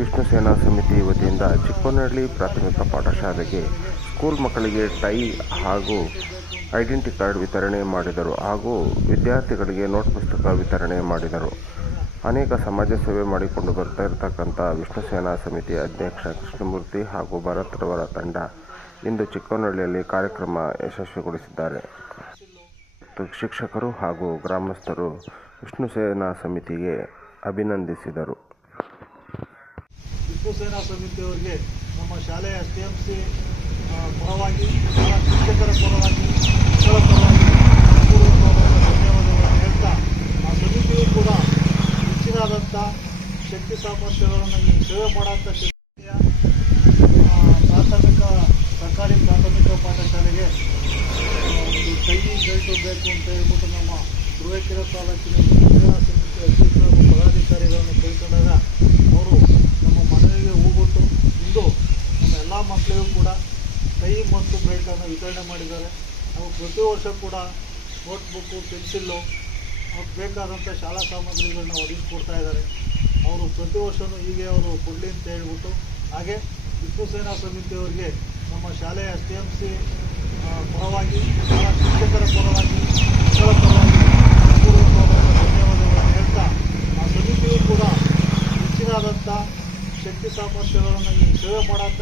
ವಿಷ್ಣು ಸೇನಾ ಸಮಿತಿ ವತಿಯಿಂದ ಚಿಕ್ಕೋನಹಳ್ಳಿ ಪ್ರಾಥಮಿಕ ಪಾಠಶಾಲೆಗೆ ಸ್ಕೂಲ್ ಮಕ್ಕಳಿಗೆ ಟೈ ಹಾಗೂ ಐಡೆಂಟಿ ಕಾರ್ಡ್ ವಿತರಣೆ ಮಾಡಿದರು ಹಾಗೂ ವಿದ್ಯಾರ್ಥಿಗಳಿಗೆ ನೋಟ್ ಪುಸ್ತಕ ವಿತರಣೆ ಮಾಡಿದರು. ಅನೇಕ ಸಮಾಜ ಸೇವೆ ಮಾಡಿಕೊಂಡು ಬರ್ತಾ ಇರತಕ್ಕಂಥ ವಿಷ್ಣು ಸೇನಾ ಸಮಿತಿ ಅಧ್ಯಕ್ಷ ಕೃಷ್ಣಮೂರ್ತಿ ಹಾಗೂ ಭರತ್ ರವರ ತಂಡ ಇಂದು ಚಿಕ್ಕೋನಹಳ್ಳಿಯಲ್ಲಿ ಕಾರ್ಯಕ್ರಮ ಯಶಸ್ವಿಗೊಳಿಸಿದ್ದಾರೆ. ಶಿಕ್ಷಕರು ಹಾಗೂ ಗ್ರಾಮಸ್ಥರು ವಿಷ್ಣು ಸೇನಾ ಸಮಿತಿಗೆ ಅಭಿನಂದಿಸಿದರು. ವಿಷ್ಣು ಸೇನಾ ಸಮಿತಿಯವರಿಗೆ ನಮ್ಮ ಶಾಲೆಯ STMC ಪರವಾಗಿ, ಶಿಕ್ಷಕರ ಪರವಾಗಿ, ಮಕ್ಕಳ ಪರವಾಗಿ ಧನ್ಯವಾದಗಳನ್ನು ಹೇಳ್ತಾ, ಆ ಸಮಿತಿಯು ಕೂಡ ಹೆಚ್ಚಿನಾದಂಥ ಶಕ್ತಿ ಸಾಮರ್ಥ್ಯಗಳನ್ನು ಈ ಸೇವೆ ಮಾಡುವಂಥ ಶಕ್ತಿಯ ಸರ್ಕಾರಿ ಪ್ರಾಥಮಿಕ ಪಾಠಶಾಲೆಗೆ ಒಂದು ಟೈ ಬೆಲ್ಟು ಬೇಕು ಅಂತ ಹೇಳ್ಬಿಟ್ಟು ನಮ್ಮ ತುರುವೇಕೆರೆ ತಾಲೂಕಿನ ಸೇನಾ ಸಮಿತಿ ಅಧ್ಯಕ್ಷರು ಹಾಗೂ ಪದಾಧಿಕಾರಿಗಳನ್ನು ಕೇಳ್ಕೊಂಡಾಗ ಅವರು ನಮ್ಮ ಮನೆಗೆ ಹೋಗ್ಬಿಟ್ಟು ಇಂದು ನಮ್ಮ ಎಲ್ಲ ಮಕ್ಕಳಿಗೂ ಕೂಡ ಟೈ ಮತ್ತು ಬೆಲ್ಟನ್ನು ವಿತರಣೆ ಮಾಡಿದ್ದಾರೆ. ನಾವು ಪ್ರತಿ ವರ್ಷ ಕೂಡ ನೋಟ್ಬುಕ್ಕು, ಪೆನ್ಸಿಲ್ಲು, ಅವ್ರಿಗೆ ಬೇಕಾದಂಥ ಶಾಲಾ ಸಾಮಗ್ರಿಗಳನ್ನ ಒದಗಿಸ್ಕೊಡ್ತಾ ಇದ್ದಾರೆ. ಅವರು ಪ್ರತಿ ವರ್ಷವೂ ಹೀಗೆ ಅವರು ಕೊಡಲಿ ಅಂತ ಹೇಳ್ಬಿಟ್ಟು, ಹಾಗೆ ವಿಷ್ಣು ಸೇನಾ ಸಮಿತಿಯವರಿಗೆ ನಮ್ಮ ಶಾಲೆಯ STMC ಪರವಾಗಿ, ಶಿಕ್ಷಕರ ಪರವಾಗಿ, ಮಕ್ಕಳ ಪರವಾಗಿ ಧನ್ಯವಾದಗಳನ್ನು ಹೇಳ್ತಾ, ಆ ಸಮಿತಿಯು ಕೂಡ ಹೆಚ್ಚಿನಾದಂಥ ಶಕ್ತಿ ಸಾಮರ್ಥ್ಯಗಳನ್ನು ಈ ಸೇವೆ ಮಾಡುವಂಥ